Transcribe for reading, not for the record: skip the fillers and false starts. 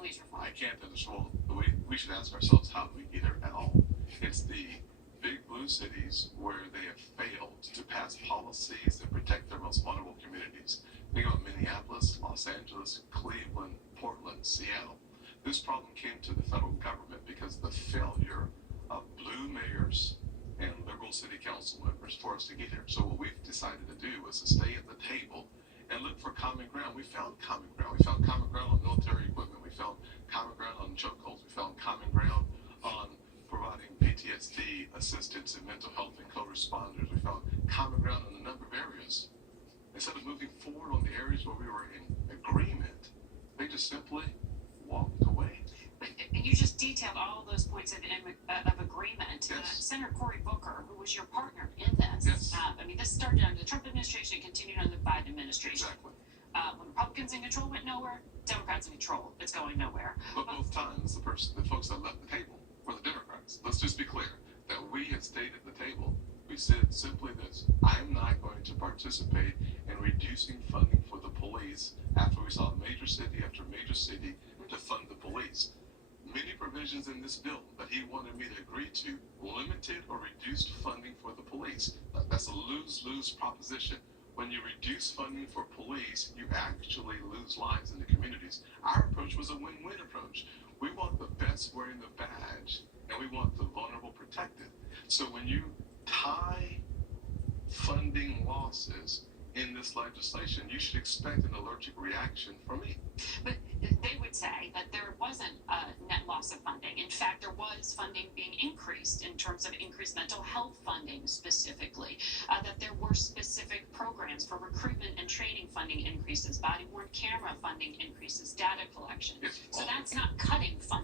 police reform? I can't understand. Well, we should ask ourselves how do we get there at all. It's the big blue cities where they have failed to pass policies that protect their most vulnerable communities. Think about Minneapolis, Los Angeles, Cleveland, Portland, Seattle. This problem came to the federal government because of the failure of blue mayors and liberal city council members for us to get here. So what we've decided to do is to stay at the table and look for common ground. We found common ground. We found common ground on military equipment. We found common ground on chokeholds. We found common ground on providing PTSD assistance and mental health and co-responders. We found common ground in a number of areas. Instead of moving forward on the areas where we were in agreement, they just simply walked away. But you just detailed all those points of agreement. Yes. Senator Cory Booker, who was your partner in this, Yes. This started under the Trump administration and continued under the Biden administration. Exactly. When Republicans in control went nowhere, Democrats in control, it's going nowhere. But both times, the folks that left the table were the Democrats. Let's just be clear that we had stayed at the table. We said simply this: I'm not going to participate in reducing funding for the police after we saw major city after major city to fund the police. Many provisions in this bill that he wanted me to agree to limited or reduced funding for the police. That's a lose-lose proposition. When you reduce funding for police, you actually lose lives in the communities. Our approach was a win-win approach. We want the best wearing the badge, and we want the vulnerable protected. So when you tie funding losses in this legislation, you should expect an allergic reaction from me. But they would say that there wasn't a net loss of funding. In fact, there was funding being increased in terms of increased mental health funding specifically, that there were specific programs for recruitment and training funding increases, body-worn camera funding increases, data collection. So that's not cutting funding.